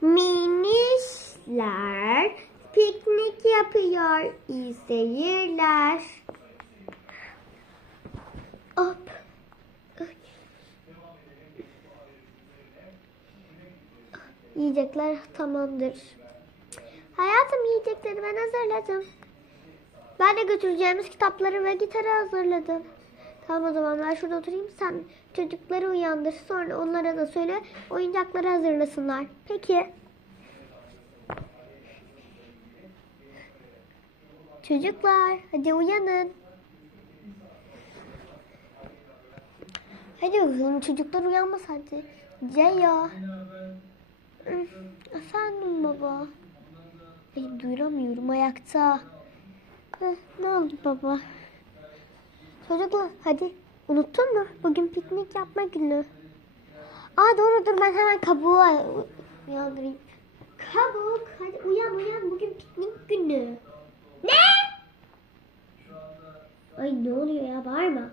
Minişler piknik yapıyor. İyi seyirler. Hop. Yiyecekler tamamdır. Hayatım yiyecekleri ben hazırladım. Ben de götüreceğimiz kitapları ve gitarı hazırladım. Tamam o zaman ben şurada oturayım. Sen çocukları uyandır. Sonra onlara da söyle oyuncakları hazırlasınlar. Peki. Çocuklar hadi uyanın. Hadi bakalım çocuklar uyanmaz hadi. Ceya. Efendim baba. Ay, duyuramıyorum ayakta. Ne oldu baba? Çocuklar hadi unuttun mu? Bugün piknik yapma günü. Aa doğru dur ben hemen kabuğu uyandırayım. Kabuk hadi uyan uyan bugün piknik günü. Ne? Ay ne oluyor ya bağırma.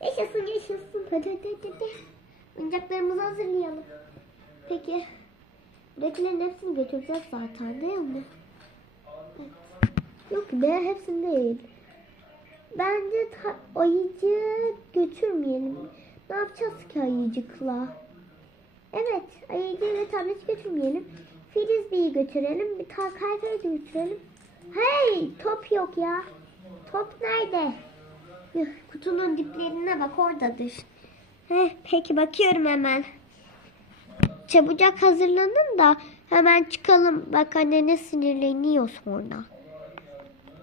Yaşasın yaşasın. Hadi hadi hadi. hadi. Oyuncaklarımızı hazırlayalım. Peki. Buradakilerin hepsini götüreceğiz zaten değil mi? Yok be hepsini değil. Bence ta- ayıcı götürmeyelim. Ne yapacağız ki ayıcıkla? Evet ayıcı ve tablet götürmeyelim. Frisbee'yi götürelim. Bir tane kayfayı götürelim. Hey top yok ya. Top nerede? Kutunun diplerine bak oradadır. Heh, peki bakıyorum hemen. Çabucak hazırlanın da hemen çıkalım. Bak anne ne sinirleniyor sonra.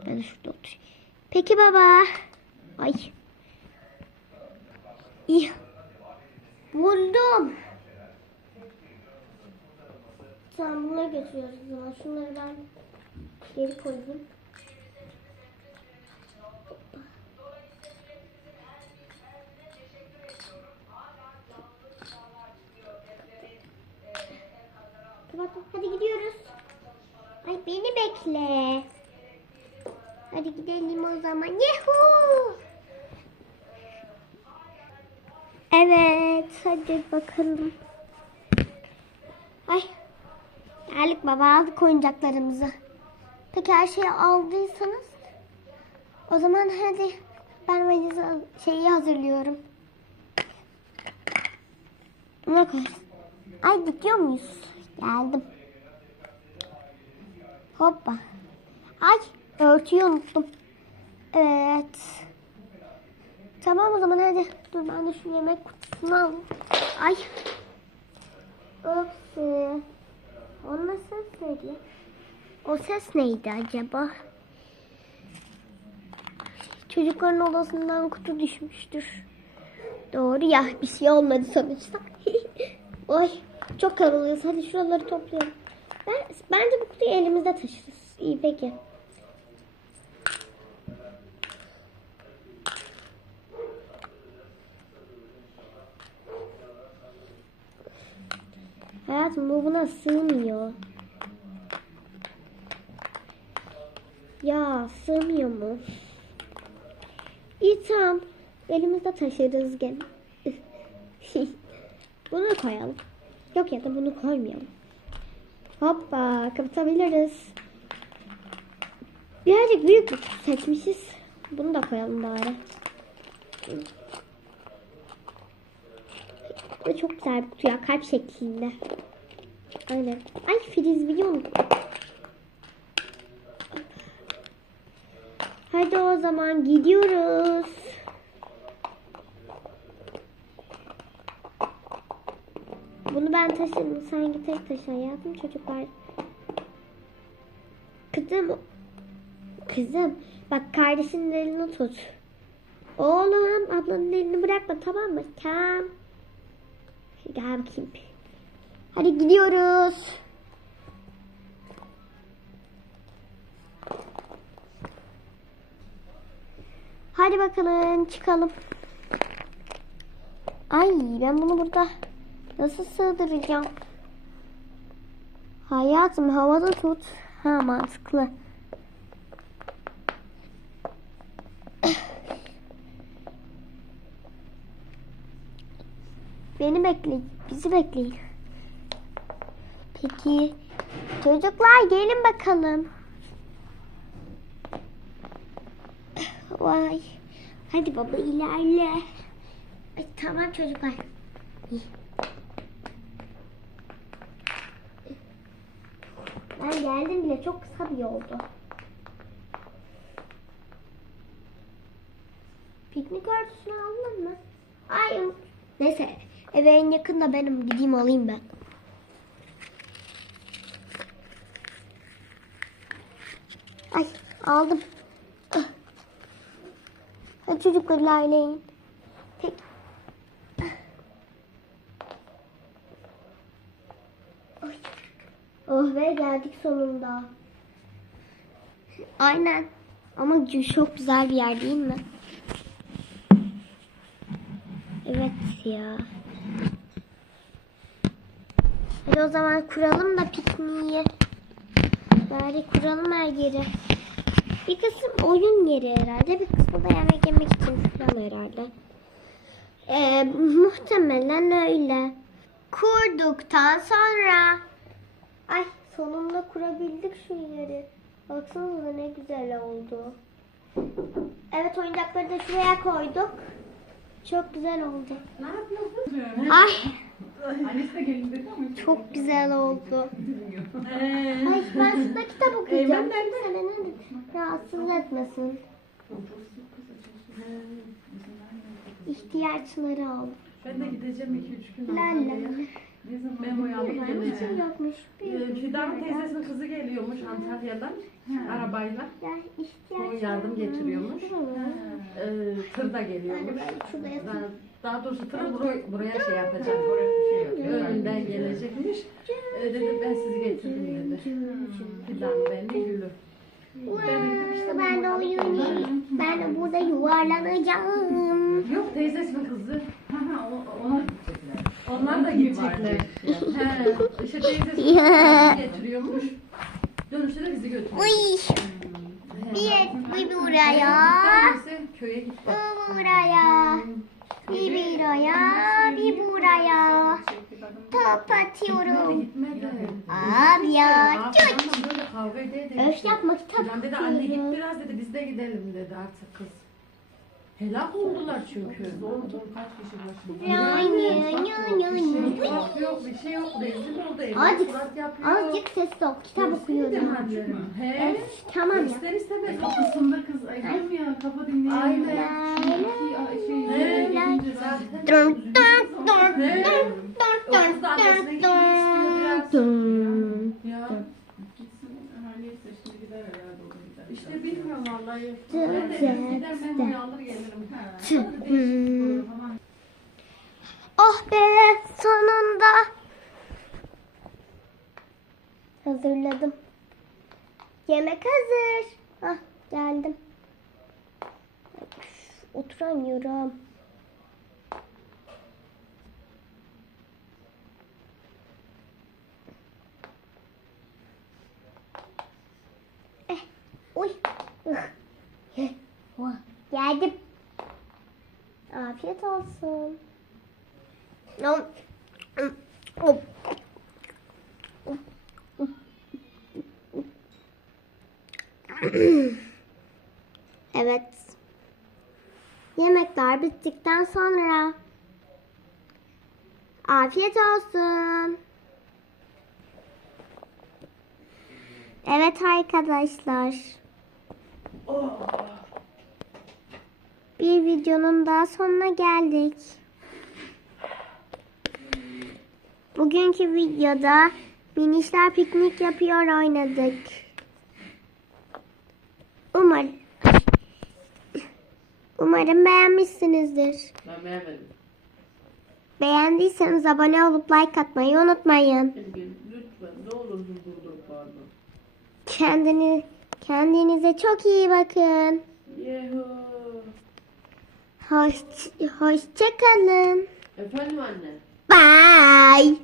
Ben şurada oturayım. Peki baba. Ay. İyi. Buldum. Tamam bunları götürüyoruz o zaman. Şunları ben geri koyayım. Tamam, hadi gidiyoruz. Ay beni bekle. Hadi gidelim o zaman. Yuhu! Evet, hadi bakalım. Ay. Geldik baba, aldık oyuncaklarımızı. Peki her şeyi aldıysanız o zaman hadi ben valizi şeyi hazırlıyorum. Ne koyarız? Ay gidiyor muyuz? Geldim. Hoppa. Ay örtüyü unuttum. Evet. Tamam o zaman hadi. Dur ben de şu yemek kutusunu alayım. Ay. Upsi. O nasıl söylüyor? O ses neydi acaba? Çocukların odasından kutu düşmüştür. Doğru ya bir şey olmadı sonuçta. Oy çok kalabalığız. Hadi şuraları toplayalım. Ben, bence bu kutuyu elimizde taşırız. İyi peki. Hayatım bu buna sığmıyor. Ya sığmıyor mu? İyi tamam. Elimizde taşırız gene. bunu koyalım. Yok ya da bunu koymayalım. Hoppa kapatabiliriz. Birazcık büyük seçmişiz. Bunu da koyalım bari. Da çok güzel bir kutu ya kalp şeklinde. Aynen. Ay frisbee'yi unuttum. Hadi o zaman gidiyoruz. Bunu ben taşırım. Sen git tek taşı hayatım çocuklar. Kızım. Kızım. Bak kardeşinin elini tut. Oğlum ablanın elini bırakma tamam mı? Kam. Gel bakayım. Hadi gidiyoruz. Hadi bakalım çıkalım. Ay ben bunu burada nasıl sığdıracağım? Hayatım havada tut. Ha mantıklı. Beni bekleyin. Bizi bekleyin. Peki. Çocuklar gelin bakalım. Vay. Hadi baba ilerle. Ay, tamam çocuklar. Ben geldim bile çok kısa bir yoldu. Piknik örtüsünü aldın mı? Ay neyse eve en yakın benim gideyim alayım ben. Ay aldım. Ah. Hadi çocuklar ilerleyin. Peki. Ay. Oh be geldik sonunda. Aynen. Ama çok güzel bir yer değil mi? Evet ya. Hadi o zaman kuralım da pikniği. Bari kuralım her yeri. Bir kısım oyun yeri herhalde. Bir kısmı da yemek yemek için falan herhalde. Ee, muhtemelen öyle. Kurduktan sonra. Ay sonunda kurabildik şu yeri. Baksanıza ne güzel oldu. Evet oyuncakları da şuraya koyduk. Çok güzel oldu. Ne yapıyorsun? Ay Annesi de gelin dedi ama. çok güzel oldu. Ee, Ay ben şurada kitap okuyacağım. Kimse beni rahatsız etmesin. İhtiyaçları al. ben de gideceğim 2-3 gün. Antalya'ya. Memo alıp Benim için geleceğim. yokmuş. Ee, Fidan teyzesinin kızı geliyormuş Antalya'dan arabayla. Ya ihtiyaç. Yardım getiriyormuş. Ee, tır da Yani geliyormuş. ben şurada Daha, yatayım. Daha doğrusu tır buraya, buraya şey yapacak. Önünden gelecekmiş. Ee, dedi ben sizi getirdim dedi. Fidan beni gülü. Ben de oyun Ben de burada yuvarlanacağım. Yok teyzesinin kızı. Onlar da gidecekler. He, işte teyzesi getiriyormuş. Dönüşte de bizi götürüyor. Uy. Bir, bir buraya. Tanesi köye gitti. Bir buraya. Bir buraya. Bir buraya. Top atıyorum. Abi ya. Ede Öf yapma kitap Fidan dedi anne git biraz dedi biz de gidelim dedi artık kız. Helak oldular çünkü. Ya, ya, ya, ya, Bir şey yok, bir şey yok rezil oldu evde Azıcık, surat yapıyor. azıcık sesli ol. Kitap okuyorum. He. Tamam ya. İster istemez Kapısında kız ay ya kafa dinleyen. Aynen. Şey, He. İşte bilmiyorum vallahi. Gider ben bunu alır gelirim. Oh be sonunda. Hazırladım. Yemek hazır. Ah geldim. Oturamıyorum. Eh, uy. Ih. Eh, oh, Geldim. Afiyet olsun. Evet. Yemekler bittikten sonra afiyet olsun. Evet arkadaşlar. Bir videonun daha sonuna geldik. Bugünkü videoda minişler piknik yapıyor oynadık. Umarım Umarım beğenmişsinizdir. Ben beğenmedim. Beğendiyseniz abone olup like atmayı unutmayın. Lütfen ne olur durdur pardon. Kendini kendinize çok iyi bakın. Yehu. Hoş hoşça kalın. Efendim anne. Bye.